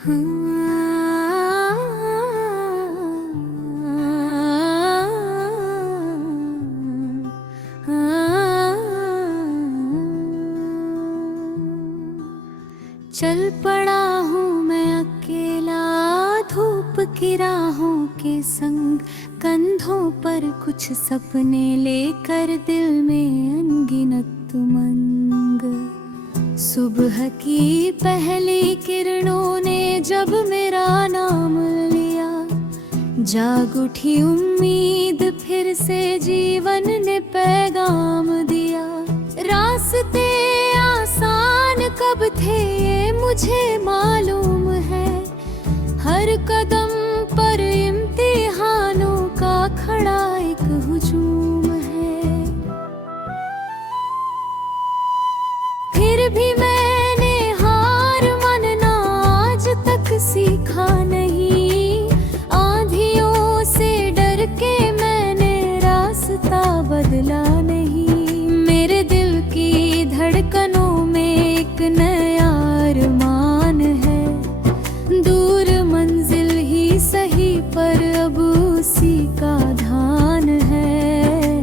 चल पड़ा हूँ मैं अकेला धूप की राहों के संग, कंधों पर कुछ सपने लेकर दिल में अनगिनत उमंग। सुबह की पहली किरणों ने जब मेरा नाम लिया, जाग उठी उम्मीद फिर से जीवन ने पैगाम दिया। रास्ते आसान कब थे ये मुझे मालूम है, हर कदम पर इम्तिहानों का खड़ा एक हुजूम है। फिर भी मैंने हार मानना आज तक सीखा नहीं, आंधियों से डर के मैंने रास्ता बदला नहीं। मेरे दिल की धड़कनों में एक नया अरमान है, दूर मंजिल ही सही पर अब उसी का ध्यान है।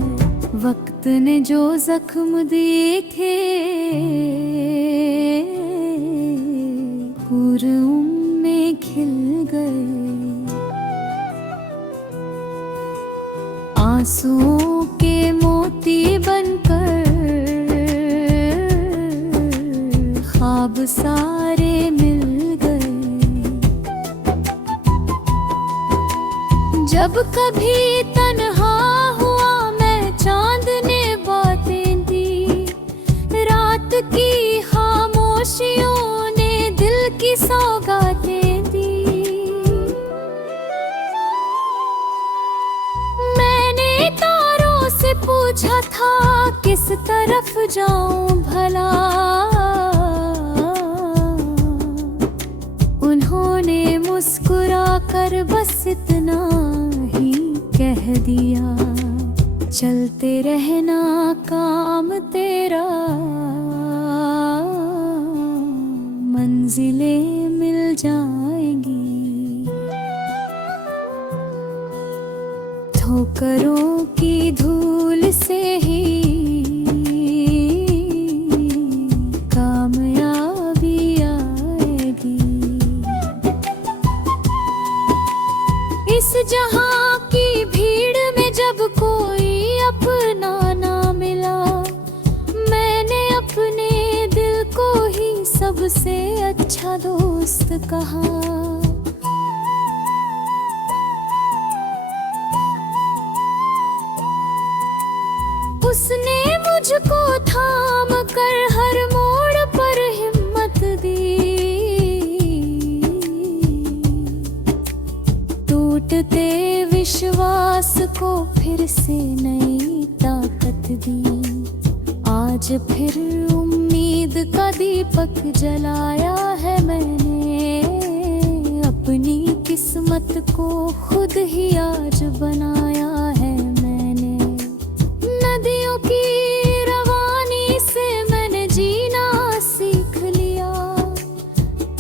वक्त ने जो जख्म देखे हुर्रम में खिल गए, आंसुओं के मोती बनकर ख्वाब सारे मिल गए। जब कभी तन्हा हुआ मैं चांद ने बातें दी, रात की खामोशियों ने दिल की सौगातें दी। मैंने तारों से पूछा था किस तरफ जाऊं भला, उन्होंने मुस्कुरा कर बस इतना ही कह दिया, चलते रहना काम तेरा, मंजिलें मिल जाएंगी। ठोकरों की धूल से ही कामयाबी आएगी। इस जहां की भीड़ में जब कोई अपना ना मिला, मैंने अपने दिल को ही सबसे अच्छा दोस्त कहा। उसने मुझको थाम कर हर मोड़ पर हिम्मत दी, टूटते विश्वास को फिर से नई ताकत दी। आज फिर उम्मीद का दीपक जलाया है मैंने, अपनी किस्मत को खुद ही आज बनाया है मैंने। नदियों की रवानी से मैंने जीना सीख लिया,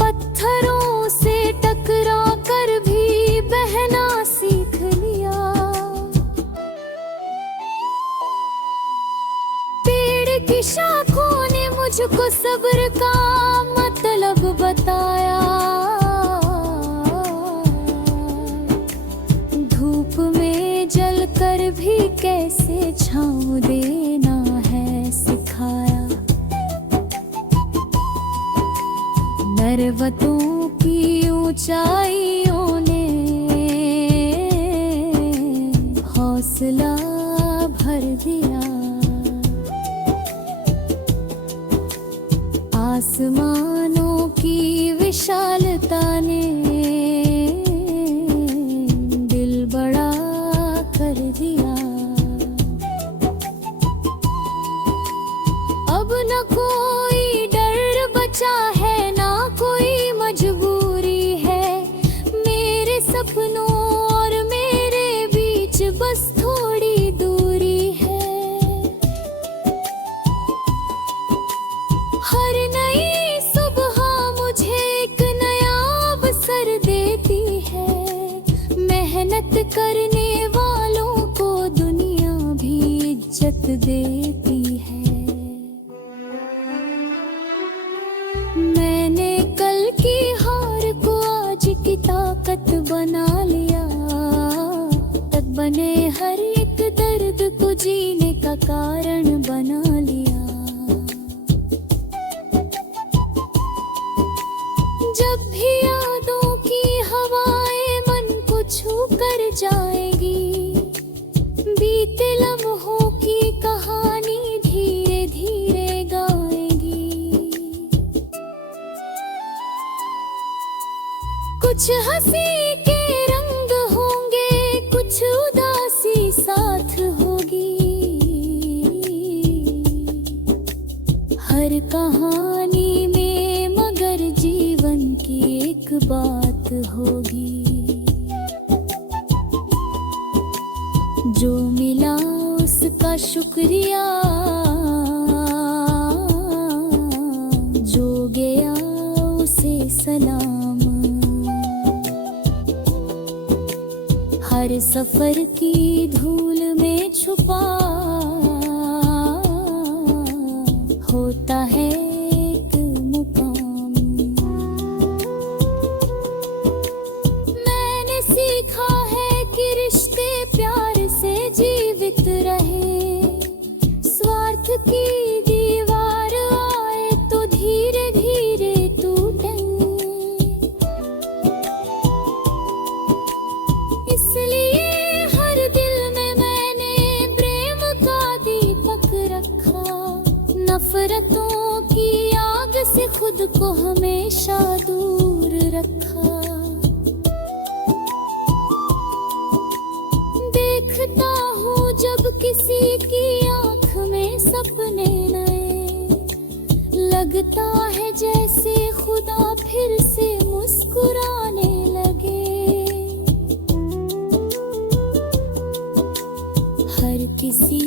पत्थरों से टकरा कर भी बहना सीख लिया। पेड़ की शाखों ने मुझको सब्र का मतलब बताया, धूप में जलकर भी कैसे छाँव देना है सिखाया। पर्वतों की ऊंचाइयों ने हौसला भर दिया, आसमानों की विशालता ने दिल बड़ा कर दिया। अब न कोई डर बचा है ना कोई मजबूरी है, मेरे सपनों और मेरे बीच बस थोड़ी दूरी है। हर नई देती है। मैंने कल की हार को आज की ताकत बना लिया, तब बने हर एक दर्द को जीने का कारण बना लिया। जब भी यादों की हवाएं मन को छू कर जाएगी, बीते लम्हों की कहानी धीरे धीरे गाएगी। कुछ हंसी के रंग होंगे, कुछ उदासी साथ होगी। हर कहानी में मगर जीवन की एक बात होगी। जो मिला उसका शुक्रिया, जो गया उसे सलाम। हर सफर की धूल में छुपा होता है एक मुकाम। मैंने सीखा है कि रिश्ते प्यार से जीवित रहे। स्वार्थ की दीवार आए तो धीरे धीरे टूटे। इसलिए हर दिल में मैंने प्रेम का दीपक रखा। नफरतों की आग से खुद को हमेशा दूर रखा। देखता हूँ जब किसी की आँख में सपने नए, लगता है जैसे खुदा फिर से मुस्कुराने लगे। हर किसी